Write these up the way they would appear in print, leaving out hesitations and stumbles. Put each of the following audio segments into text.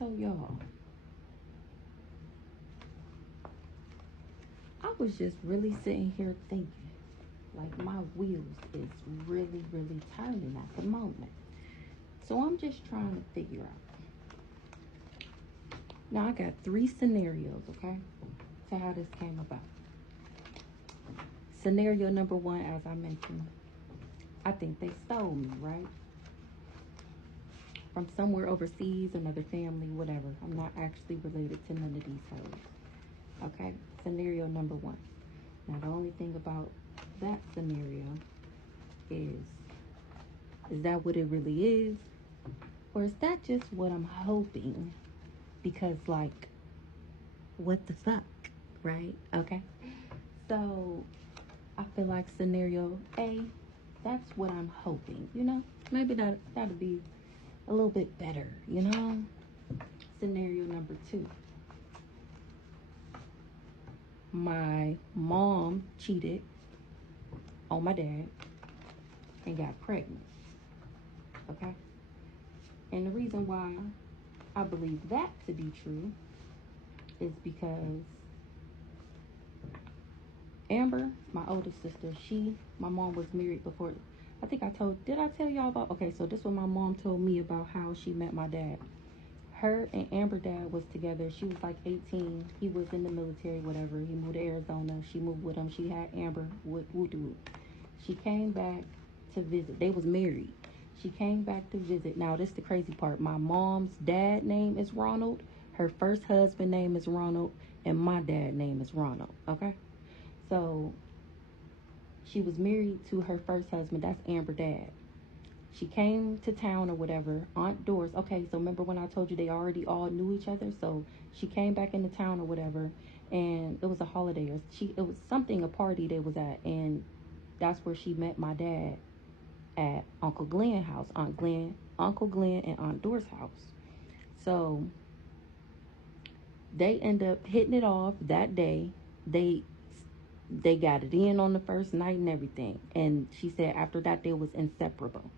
So y'all, I was just really sitting here thinking, like my wheels is really, really turning at the moment. So I'm just trying to figure out. Now I got 3 scenarios, okay, to how this came about. Scenario number 1, as I mentioned, I think they stole me, right? From somewhere overseas, another family, whatever. I'm not actually related to none of these hoes. Okay? Scenario number 1. Now, the only thing about that scenario is that what it really is? Or is that just what I'm hoping? Because, like, what the fuck? Right? Okay? So, I feel like scenario A, that's what I'm hoping, you know? Maybe that'll be a little bit better, you know? Scenario number 2. My mom cheated on my dad and got pregnant. Okay? And the reason why I believe that to be true is because Amber, my oldest sister, my mom was married before. I think did I tell y'all about? Okay, so this is what my mom told me about how she met my dad. Her and Amber dad was together. She was like 18. He was in the military, whatever. He moved to Arizona. She moved with him. She had Amber with Woodoo. She came back to visit. They was married. She came back to visit. Now, this is the crazy part. My mom's dad name is Ronald. Her first husband name is Ronald. And my dad name is Ronald. Okay? So, she was married to her first husband. That's Amber dad. She came to town or whatever. Aunt Doris. Okay, so remember when I told you they already all knew each other? So, she came back into town or whatever. And it was a holiday. It was something, a party they was at. And that's where she met my dad at Uncle Glenn's house. Uncle Glenn and Aunt Doris' house. So, they end up hitting it off that day. They got it in on the first night and everything. And she said after that they was inseparable.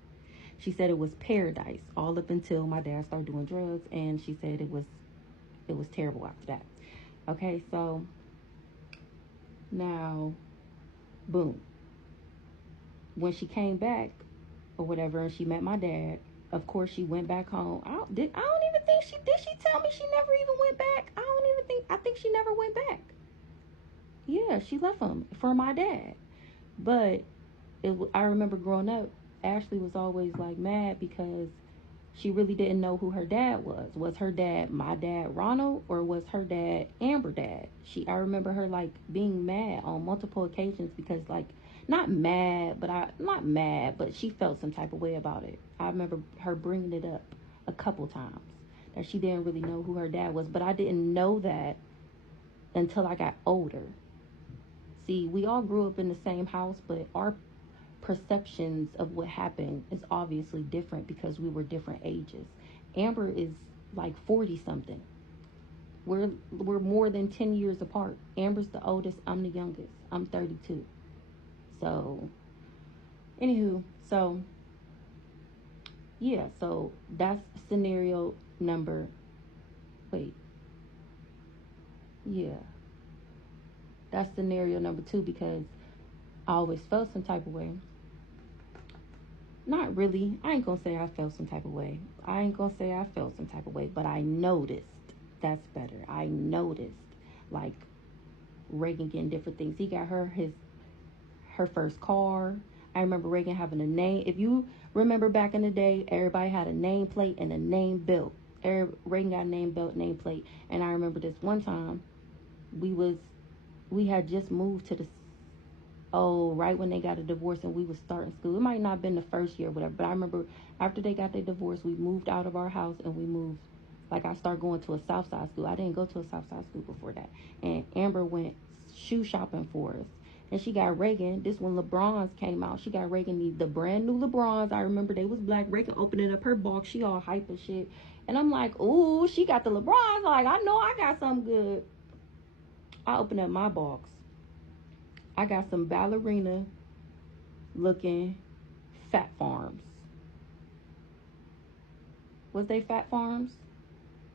She said it was paradise all up until my dad started doing drugs, and she said it was terrible after that. Okay, so now boom. When she came back or whatever and she met my dad, of course she went back home. I don't even think she tell me she never even went back. I think she never went back. Yeah, she left him for my dad. But I remember growing up, Ashley was always like mad because she really didn't know who her dad was. Was her dad my dad Ronald, or was her dad Amber dad? I remember her like being mad on multiple occasions because like not mad, but she felt some type of way about it. I remember her bringing it up a couple times that she didn't really know who her dad was, but I didn't know that until I got older. See, we all grew up in the same house, but our perceptions of what happened is obviously different because we were different ages. Amber is like 40 something. We're more than 10 years apart. Amber's the oldest, I'm the youngest. I'm 32. So anywho, so yeah, so that's scenario number yeah. That's scenario number 2 because I always felt some type of way. Not really. I ain't gonna say I felt some type of way. But I noticed. That's better. I noticed, like, Reagan getting different things. He got her her first car. I remember Reagan having a name. If you remember back in the day, everybody had a nameplate and a name belt. Reagan got a name belt, nameplate. And I remember this one time, we had just moved to the right when they got a divorce and we was starting school. It might not have been the first year or whatever, but I remember after they got their divorce, we moved out of our house and we moved, like I started going to a South Side school. I didn't go to a South Side school before that. And Amber went shoe shopping for us. And she got Reagan, this when LeBron's came out, she got Reagan the brand new LeBron's. I remember they was black. Reagan opening up her box. She all hype and shit. And I'm like, ooh, she got the LeBron's. Like, I know I got something good. I opened up my box. I got some ballerina looking Fat Farms. Was they Fat Farms?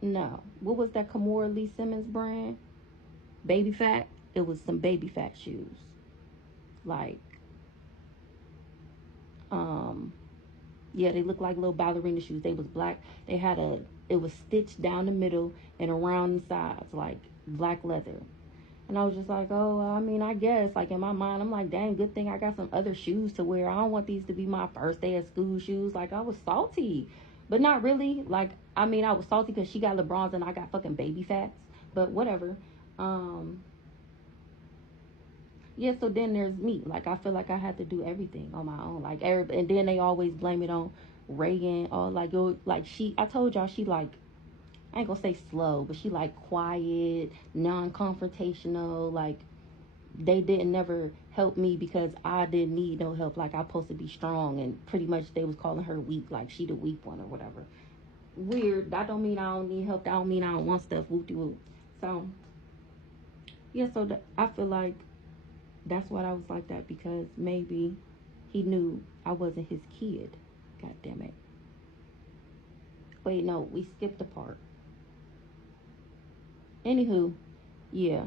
No. What was that Kamora Lee Simmons brand? Baby Fat? It was some Baby Fat shoes. Like, um, yeah, they looked like little ballerina shoes. They was black. They had it was stitched down the middle and around the sides, like black leather. And I was just like, oh, I mean, I guess, like in my mind, I'm like, dang, good thing I got some other shoes to wear. I don't want these to be my first day of school shoes. Like, I was salty, but not really. Like, I mean, I was salty because she got LeBrons and I got fucking Baby Fats, but whatever. Um, yeah, so then there's me. Like, I feel like I had to do everything on my own. Like, and then they always blame it on Reagan or like, like I told y'all, she like, I ain't gonna say slow, but she like quiet, non-confrontational, like they didn't never help me because I didn't need no help. Like I supposed to be strong, and pretty much they was calling her weak, like she the weak one or whatever. Weird. That don't mean I don't need help. That don't mean I don't want stuff. Whoop de whoop. So yeah, so I feel like that's why I was like that because maybe he knew I wasn't his kid. God damn it. Wait, no, we skipped a part. Anywho, yeah,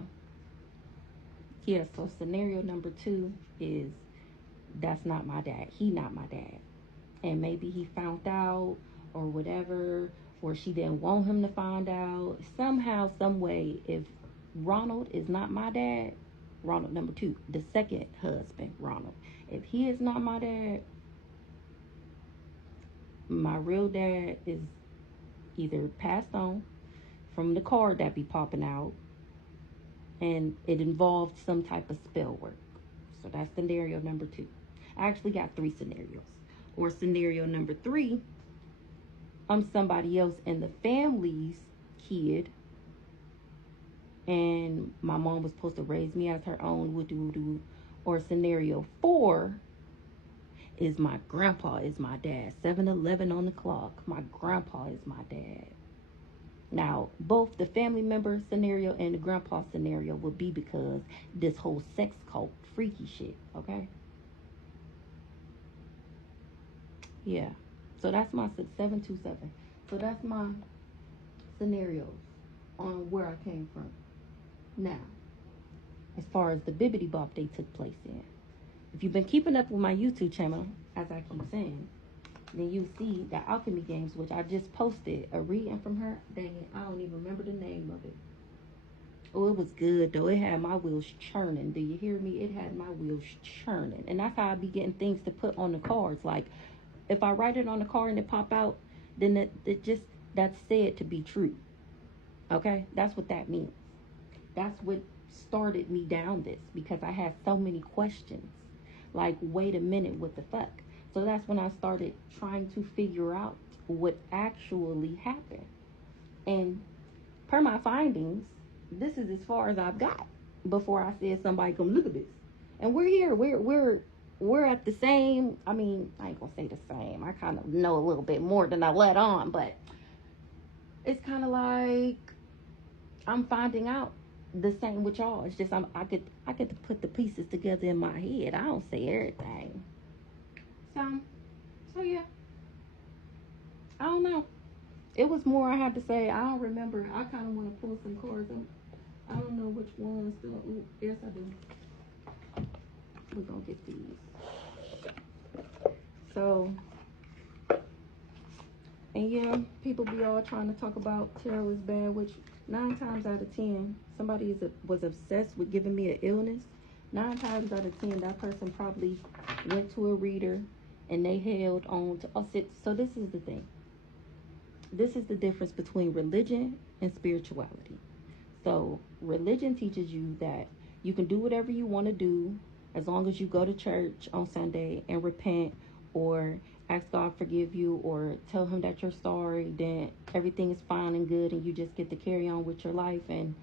yeah. So scenario number two is that's not my dad. He not my dad. And maybe he found out or whatever, or she didn't want him to find out. Somehow, some way, if Ronald is not my dad, Ronald number two, the second husband, Ronald, if he is not my dad, my real dad is either passed on from the card that be popping out, and it involved some type of spell work. So that's scenario number two. I actually got three scenarios. Or scenario number three, I'm somebody else in the family's kid, and my mom was supposed to raise me as her own. Woo-doo-doo. Or scenario four is my grandpa is my dad. 7-Eleven on the clock. My grandpa is my dad. Now, both the family member scenario and the grandpa scenario would be because this whole sex cult freaky shit, okay? Yeah. So that's my 727. So that's my scenarios on where I came from. Now, as far as the bibbity bop they took place in. If you've been keeping up with my YouTube channel, as I keep saying, then you see the alchemy games, which I just posted a reading from her. Dang it, I don't even remember the name of it. Oh, it was good though. It had my wheels churning. Do you hear me? It had my wheels churning. And that's how I be getting things to put on the cards. Like if I write it on the card and it pop out, then it just that's said to be true. Okay? That's what that means. That's what started me down this because I had so many questions. Like, wait a minute, what the fuck? So that's when I started trying to figure out what actually happened. And per my findings, this is as far as I've got before I said somebody come look at this. And we're here. We're at the same. I mean, I ain't gonna say the same. I kind of know a little bit more than I let on, but it's kind of like I'm finding out the same with y'all. It's just I get to put the pieces together in my head. I don't say everything. So yeah. I don't know. It was more I had to say. I don't remember. I kind of want to pull some cards. I don't know which ones. Ooh, yes, I do. We're gonna get these. So, and yeah, people be all trying to talk about tarot is bad, which 9 times out of 10, somebody was obsessed with giving me an illness. 9 times out of 10, that person probably went to a reader and they held on to us. So this is the thing. This is the difference between religion and spirituality. So religion teaches you that you can do whatever you want to do as long as you go to church on Sunday and repent or ask God forgive you or tell him that you're sorry, then everything is fine and good and you just get to carry on with your life. And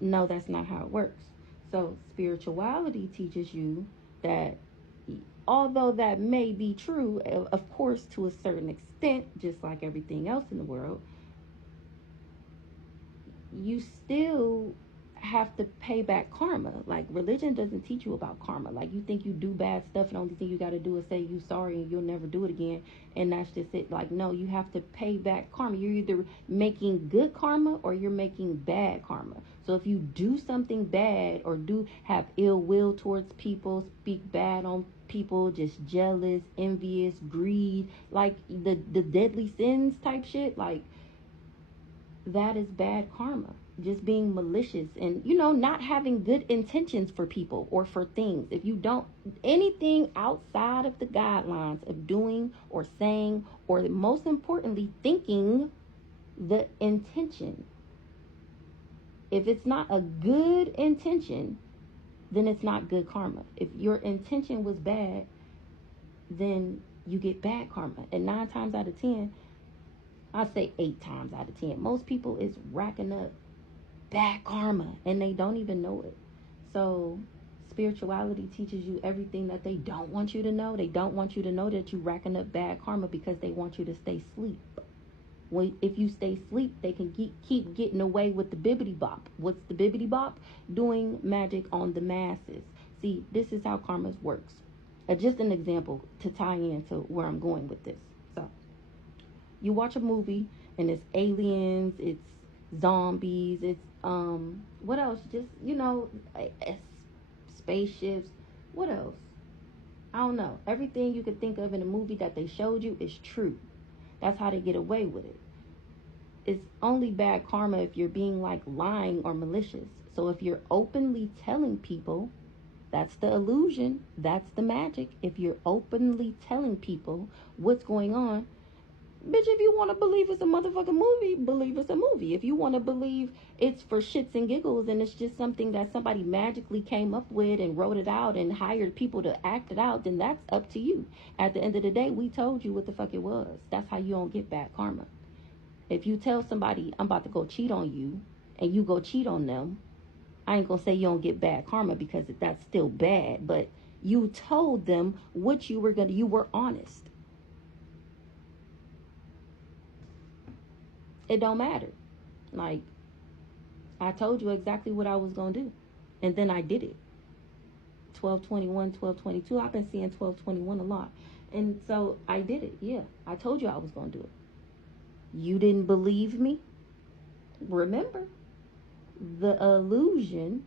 no, that's not how it works. So spirituality teaches you that although that may be true, of course, to a certain extent, just like everything else in the world, you still have to pay back karma. Like, religion doesn't teach you about karma. Like, you think you do bad stuff and the only thing you got to do is say you sorry and you'll never do it again, and that's just it. Like, no, you have to pay back karma. You're either making good karma or you're making bad karma. So if you do something bad or do have ill will towards people, speak bad on people, just jealous, envious, greed, like the deadly sins type shit, like, that is bad karma. Just being malicious and, not having good intentions for people or for things. If you don't, anything outside of the guidelines of doing or saying, or most importantly, thinking, the intention. If it's not a good intention, then it's not good karma. If your intention was bad, then you get bad karma. And 9 times out of 10, I say 8 times out of 10, most people is racking up bad karma and they don't even know it. So spirituality teaches you everything that they don't want you to know. They don't want you to know that you're racking up bad karma because they want you to stay asleep. If you stay asleep, they can keep getting away with the bibbity bop. What's the bibbity bop? Doing magic on the masses. See, this is how karma works. Just an example to tie into where I'm going with this. So you watch a movie and it's aliens, it's zombies, it's what else? Just, spaceships. What else? I don't know. Everything you could think of in a movie that they showed you is true. That's how they get away with it. It's only bad karma if you're being like lying or malicious. So if you're openly telling people, that's the illusion, that's the magic. If you're openly telling people what's going on, bitch, if you want to believe it's a motherfucking movie, believe it's a movie. If you want to believe it's for shits and giggles and it's just something that somebody magically came up with and wrote it out and hired people to act it out, then that's up to you. At the end of the day, we told you what the fuck it was. That's how you don't get bad karma. If you tell somebody, I'm about to go cheat on you, and you go cheat on them, I ain't gonna say you don't get bad karma because that's still bad, but you told them what you were honest. It don't matter. Like, I told you exactly what I was going to do. And then I did it. 1221, 1222. I've been seeing 1221 a lot. And so I did it. Yeah. I told you I was going to do it. You didn't believe me? Remember, the illusion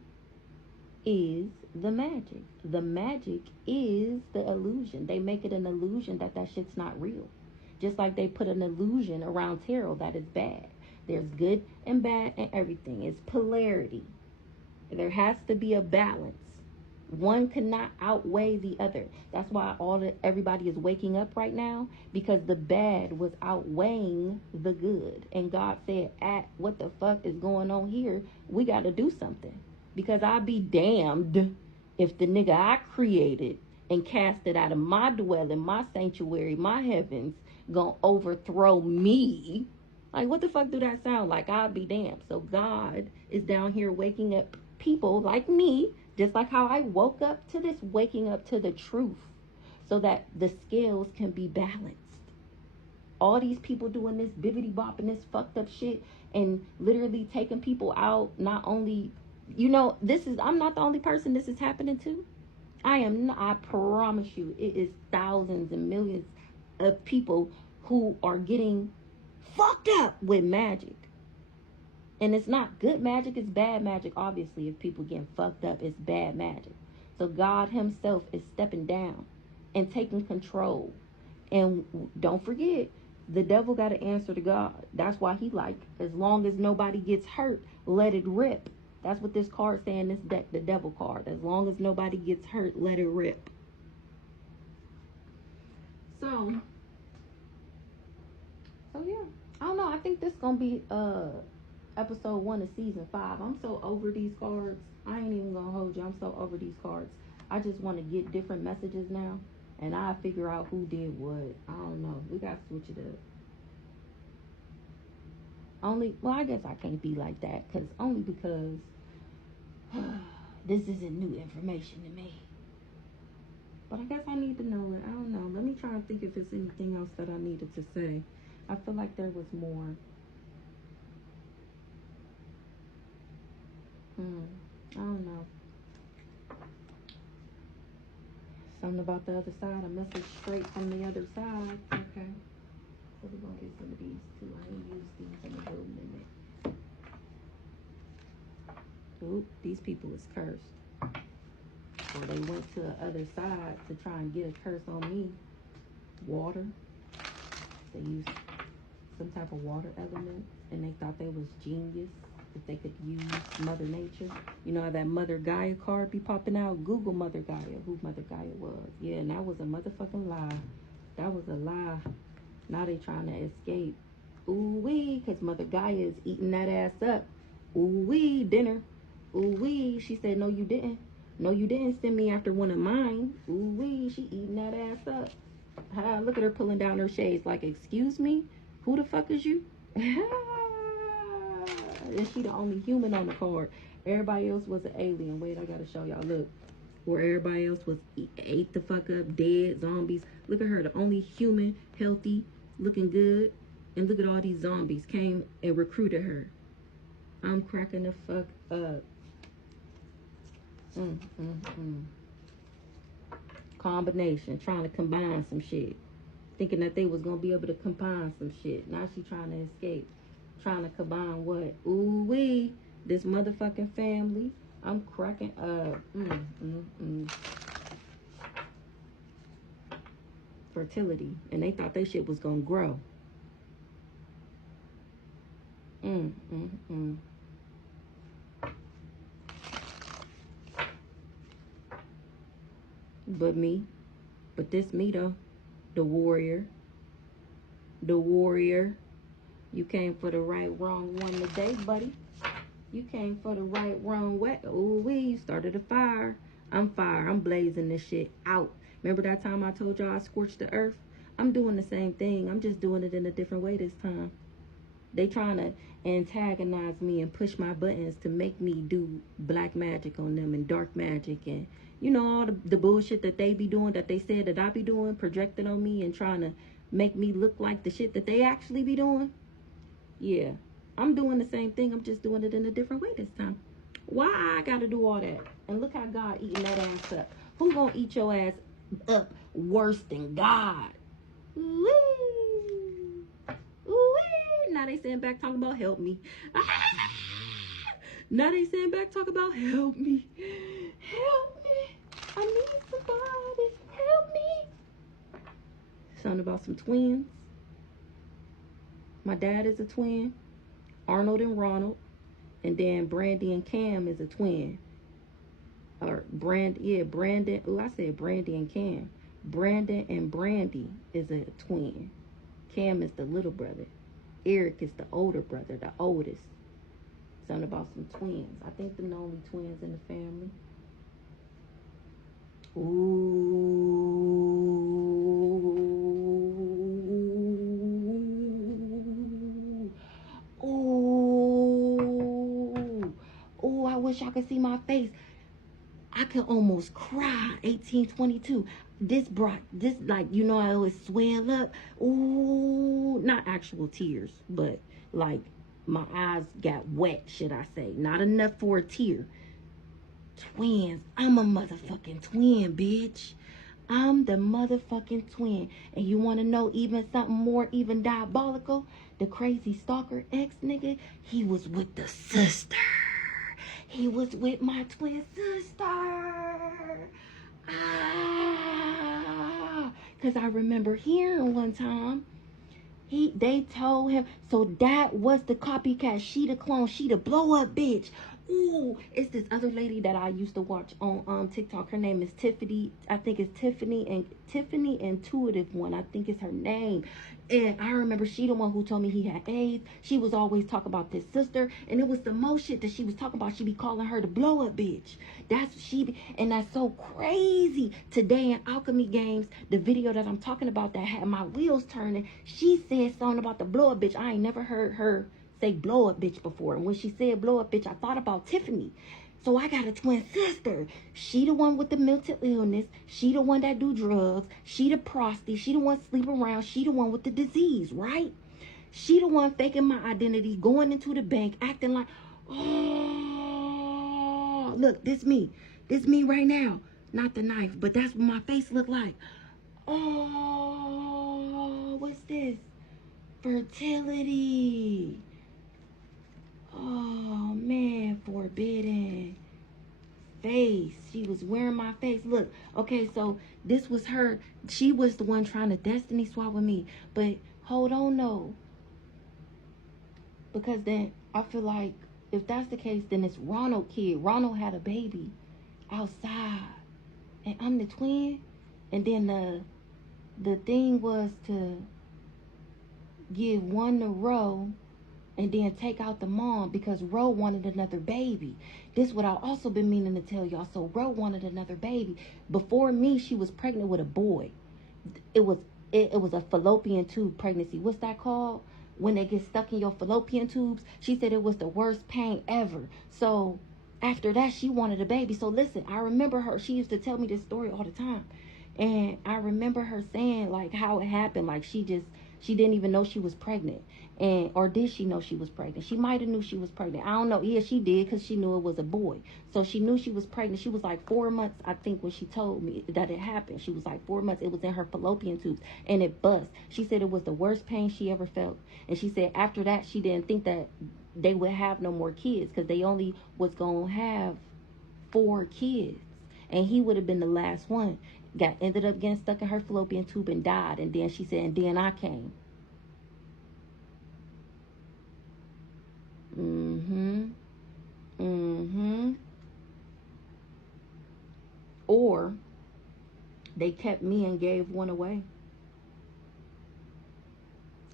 is the magic. The magic is the illusion. They make it an illusion that shit's not real. Just like they put an illusion around tarot that is bad. There's good and bad and everything. It's polarity. There has to be a balance. One cannot outweigh the other. That's why everybody is waking up right now, because the bad was outweighing the good. And God said, what the fuck is going on here? We got to do something. Because I'd be damned if the nigga I created and casted out of my dwelling, my sanctuary, my heavens, gonna overthrow me. Like, what the fuck do that sound like? I'll be damned. So God is down here waking up people like me, just like how I woke up to this, waking up to the truth, so that the scales can be balanced. All these people doing this bibbity bop and this fucked up shit and literally taking people out. Not only, I'm not the only person this is happening to. I promise you, it is thousands and millions of people who are getting fucked up with magic. And it's not good magic, it's bad magic. Obviously, if people getting fucked up, it's bad magic. So God himself is stepping down and taking control. And don't forget, the devil got to answer to God. That's why he as long as nobody gets hurt, let it rip. That's what this card saying, this deck, the devil card. As long as nobody gets hurt, let it rip. So yeah. I don't know. I think this gonna be episode 1 of season 5. I'm so over these cards. I ain't even gonna hold you. I'm so over these cards. I just want to get different messages now, and I figure out who did what. I don't know. We gotta switch it up. I guess I can't be like that, only because this isn't new information to me. But I guess I need to know it. I don't know. Let me try and think if there's anything else that I needed to say. I feel like there was more. I don't know. Something about the other side. A message straight from the other side. Okay. So we're gonna get some of these too. I ain't used these in a little minute. Oop, these people is cursed. Or they went to the other side to try and get a curse on me. Water. They used some type of water element, and they thought they was genius if they could use Mother Nature. You know how that Mother Gaia card be popping out? Google Mother Gaia, who Mother Gaia was. Yeah, and that was a motherfucking lie. That was a lie. Now they trying to escape. Ooh-wee, because Mother Gaia is eating that ass up. Ooh-wee, dinner. Ooh-wee, she said, no, you didn't. No, you didn't send me after one of mine. Ooh-wee, she eating that ass up. Look at her pulling down her shades like, excuse me? Who the fuck is you? And she the only human on the card. Everybody else was an alien. Wait, I gotta show y'all. Look. Where everybody else was ate the fuck up, dead, zombies. Look at her, the only human, healthy, looking good. And look at all these zombies came and recruited her. I'm cracking the fuck up. Combination, trying to combine some shit. Thinking that they was gonna be able to combine some shit. Now she trying to escape. Trying to combine what? Ooh-wee. This motherfucking family. I'm cracking up. Fertility. And they thought they shit was gonna grow. But me. But this me though. The warrior. The warrior. You came for the right, wrong one today, buddy. You came for the right, wrong way. Ooh, we started a fire. I'm fire. I'm blazing this shit out. Remember that time I told y'all I scorched the earth? I'm doing the same thing. I'm just doing it in a different way this time. They trying to antagonize me and push my buttons to make me do black magic on them and dark magic and, you know, all the bullshit that they be doing, that they said that I be doing, projecting on me and trying to make me look like the shit that they actually be doing. Yeah, I'm doing the same thing. I'm just doing it in a different way this time. Why I gotta do all that? And look how God eating that ass up. Who gonna eat your ass up worse than God? Ooh-wee. Ooh-wee. Now they sitting back talking about help me. Now they sitting back talking about help me. Help me. I need somebody. Help me. Something about some twins. My dad is a twin. Arnold and Ronald. And then Brandy and Cam is a twin. Or Brandon. Oh, I said Brandy and Cam. Brandon and Brandy is a twin. Cam is the little brother. Eric is the older brother, the oldest. Something about some twins. I think they're the only twins in the family. Ooh, I wish I could see my face. I could almost cry. 1822. This like, you know, I always swell up. Ooh, not actual tears, but like my eyes got wet, should I say. Not enough for a tear. Twins. I'm a motherfucking twin, bitch. I'm the motherfucking twin. And you want to know even something more even diabolical? The crazy stalker ex nigga, he was with the sister. He was with my twin sister. Because I remember hearing one time, they told him, so that was the copycat. She the clone. She the blow up bitch. Ooh, it's this other lady that I used to watch on TikTok. Her name is Tiffany. I think it's Tiffany Intuitive One. I think it's her name. And I remember she the one who told me he had AIDS. She was always talking about this sister. And it was the most shit that she was talking about. She be calling her the blow up bitch. That's what she be. And that's so crazy. Today in Alchemy Games, the video that I'm talking about that had my wheels turning, she said something about the blow up bitch. I ain't never heard her say blow up bitch before. And when she said blow up bitch, I thought about Tiffany. So I got a twin sister. She the one with the mental illness. She the one that do drugs. She the prostitute. She the one sleep around. She the one with the disease, right? She the one faking my identity, going into the bank, acting like, oh, look, this me. This me right now. Not the knife, but that's what my face look like. Oh, what's this? Fertility. Oh, man, forbidden. Face. She was wearing my face. Look, okay, so this was her. She was the one trying to destiny swap with me. But hold on, no. Because then I feel like if that's the case, then it's Ronald kid. Ronald had a baby outside. And I'm the twin. And then the thing was to give one to Ro and then take out the mom because Ro wanted another baby. This what I also been meaning to tell y'all. So Ro wanted another baby. Before me, she was pregnant with a boy. It was a fallopian tube pregnancy. What's that called? When they get stuck in your fallopian tubes. She said it was the worst pain ever. So after that, she wanted a baby. So listen, I remember her. She used to tell me this story all the time. And I remember her saying like how it happened. Like she didn't even know she was pregnant. Or did she know she was pregnant? She might have knew she was pregnant. I don't know. Yeah, she did because she knew it was a boy. So she knew she was pregnant. She was like 4 months, I think, when she told me that it happened. She was like 4 months. It was in her fallopian tubes and it bust. She said it was the worst pain she ever felt. And she said after that, she didn't think that they would have no more kids because they only was going to have 4 kids. And he would have been the last one. Ended up getting stuck in her fallopian tube and died. And then she said, and then I came. Or they kept me and gave one away.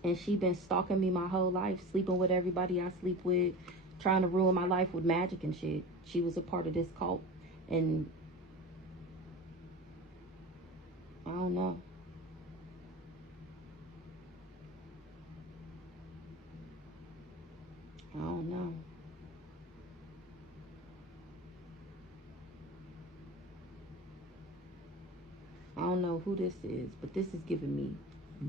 And she been stalking me my whole life, sleeping with everybody I sleep with, trying to ruin my life with magic and shit. She was a part of this cult. And I don't know. I don't know. I don't know who this is, but this is giving me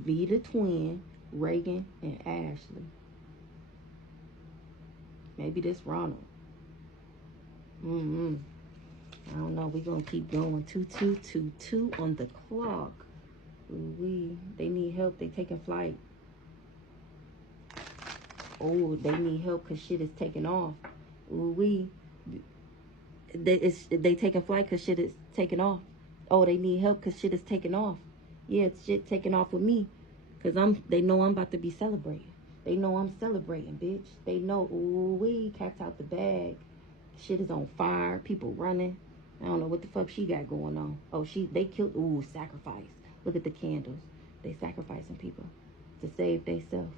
the twin, Reagan, and Ashley. Maybe this Ronald. I don't know. We're going to keep going. 2222 on the clock. They need help. They taking flight. Oh, they need help because shit is taking off. They taking flight because shit is taking off. Oh, they need help because shit is taking off. Yeah, it's shit taking off with me. Because they know I'm about to be celebrating. They know I'm celebrating, bitch. They know, cat's out the bag. Shit is on fire. People running. I don't know what the fuck she got going on. Oh, they killed, sacrifice. Look at the candles. They sacrificing people to save theyself.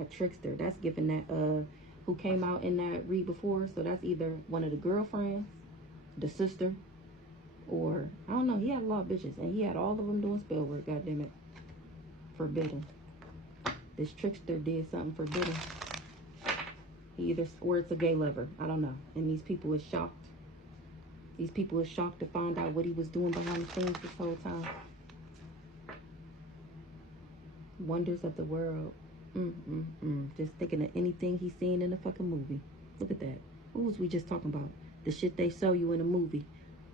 A trickster. That's giving that, who came out in that read before. So that's either one of the girlfriends, the sister, or I don't know. He had a lot of bitches, and he had all of them doing spell work. Goddamn it, forbidden. This trickster did something forbidden. Or it's a gay lover. I don't know. And these people is shocked. These people is shocked to find out what he was doing behind the scenes this whole time. Wonders of the world. Just thinking of anything he's seen in a fucking movie. Look at that. What was we just talking about? The shit they show you in a movie.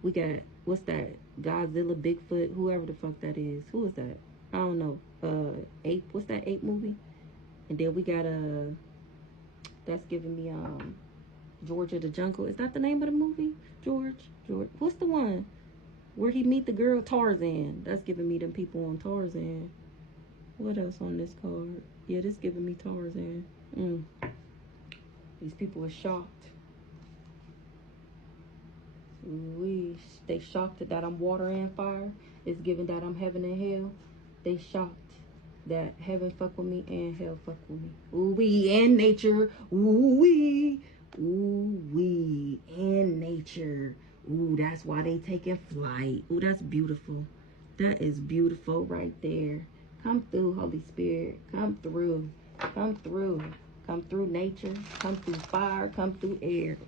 We got, what's that? Godzilla, Bigfoot, whoever the fuck that is. Who is that? I don't know. Ape. What's that ape movie? And then we got that's giving me George of the Jungle. Is that the name of the movie? George. What's the one where he meet the girl? Tarzan. That's giving me them people on Tarzan. What else on this card? Yeah, this giving me Tarzan. These people are shocked. They shocked that I'm water and fire. It's giving that I'm heaven and hell. They shocked that heaven fuck with me and hell fuck with me. And nature. And nature. That's why they taking flight. That's beautiful. That is beautiful right there. Come through, Holy Spirit. Come through. Come through. Come through nature. Come through fire. Come through air.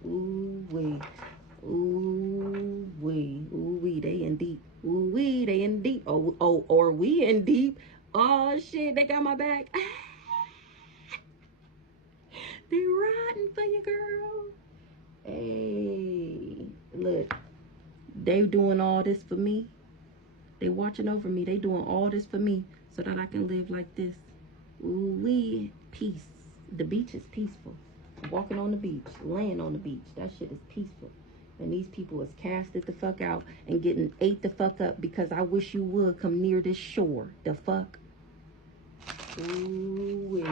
They in deep. They in deep. Or we in deep. Oh shit, they got my back. They riding for you, girl. Hey, look, they doing all this for me. They watching over me. They doing all this for me so that I can live like this. Ooh, peace. The beach is peaceful. Walking on the beach, laying on the beach, that shit is peaceful. And these people is casted the fuck out and getting ate the fuck up because I wish you would come near this shore. The fuck? Ooh,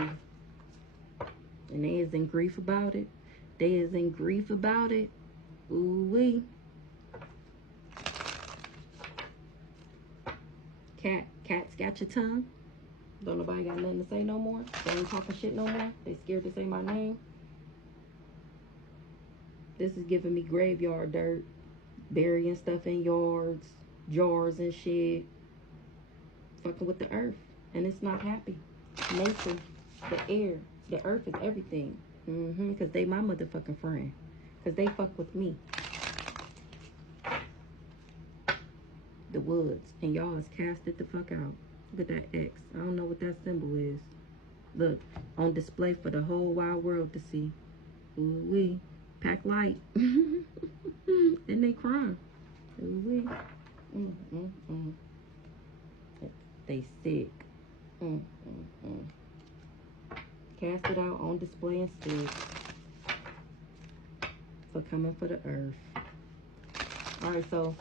and they is in grief about it. They is in grief about it. Ooh-wee. Cats got your tongue. Don't nobody got nothing to say no more. They ain't talking shit no more. They scared to say my name. This is giving me graveyard dirt. Burying stuff in yards, jars and shit. Fucking with the earth. And it's not happy. Nature, the air, the earth is everything. Because they my motherfucking friend. Because they fuck with me. The woods. And y'all is casted the fuck out. Look at that X. I don't know what that symbol is. Look, on display for the whole wide world to see. Ooh-wee. Pack light. And they crying. Ooh-wee. They sick. Cast it out on display instead. For coming for the earth. Alright, so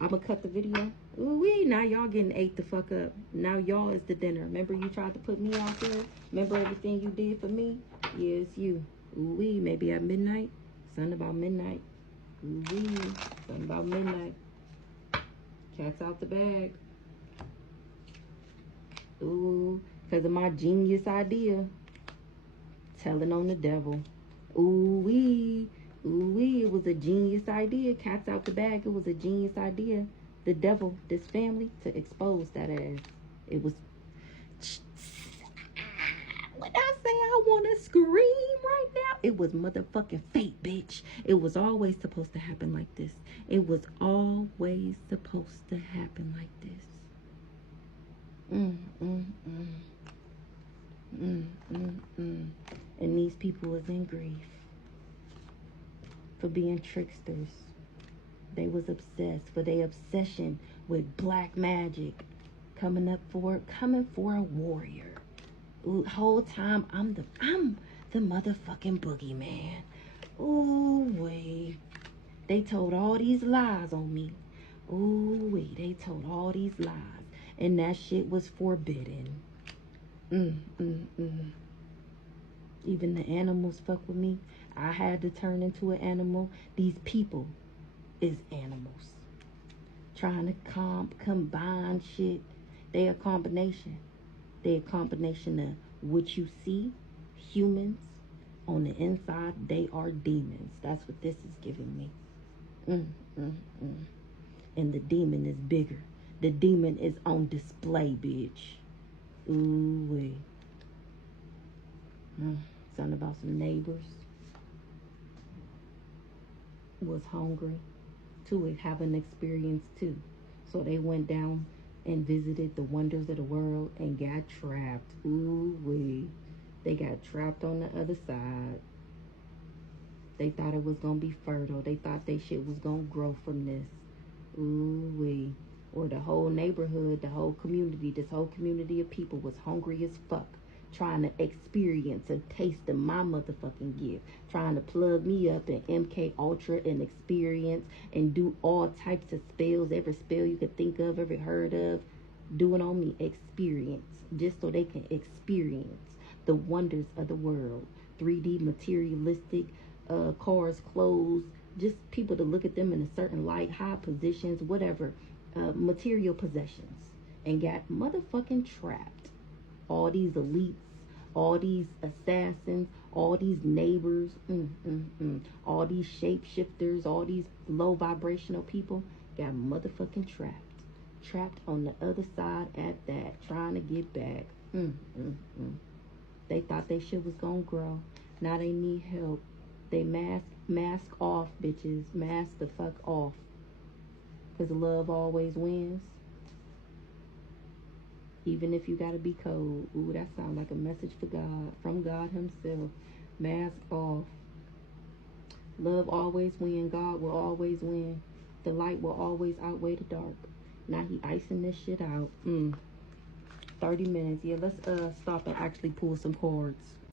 I'm gonna cut the video. Ooh-wee, now y'all getting ate the fuck up. Now y'all is the dinner. Remember you tried to put me out there? Remember everything you did for me? Yeah, it's you. Ooh-wee, maybe at midnight? Something about midnight. Ooh-wee, something about midnight. Cat's out the bag. Ooh, because of my genius idea. Telling on the devil. Ooh-wee. Ooh-wee, it was a genius idea. Cat's out the bag, it was a genius idea. The devil, this family, to expose that ass. It was... When I say I want to scream right now, it was motherfucking fate, bitch. It was always supposed to happen like this. It was always supposed to happen like this. And these people was in grief for being tricksters. They was obsessed for their obsession with black magic, coming for a warrior. Ooh, whole time I'm the motherfucking boogeyman. Ooh wait, they told all these lies on me. Ooh wait, they told all these lies, and that shit was forbidden. Even the animals fuck with me. I had to turn into an animal. These people is animals. Trying to combine shit. They a combination. They a combination of what you see, humans. On the inside, they are demons. That's what this is giving me. And the demon is bigger. The demon is on display, bitch. Ooh wee. Something about some neighbors was hungry to have an experience too. So they went down and visited the wonders of the world and got trapped. Ooh wee. They got trapped on the other side. They thought it was gonna be fertile. They thought they shit was gonna grow from this. Ooh wee. Or the whole neighborhood, the whole community, this whole community of people was hungry as fuck. Trying to experience a taste of my motherfucking gift. Trying to plug me up in MK Ultra and experience and do all types of spells. Every spell you could think of, ever heard of. Doing on me, experience. Just so they can experience the wonders of the world. 3D materialistic, cars, clothes. Just people to look at them in a certain light, high positions, whatever. Material possessions. And got motherfucking trapped. All these elites, all these assassins, all these neighbors, all these shapeshifters, all these low vibrational people got motherfucking trapped. Trapped on the other side at that, trying to get back. They thought they shit was gonna grow. Now they need help. They mask off, bitches. Mask the fuck off. Because love always wins. Even if you gotta be cold. Ooh, that sounds like a message for God, from God himself. Mask off. Love always win. God will always win. The light will always outweigh the dark. Now he icing this shit out. 30 minutes. Yeah, let's stop and actually pull some cards.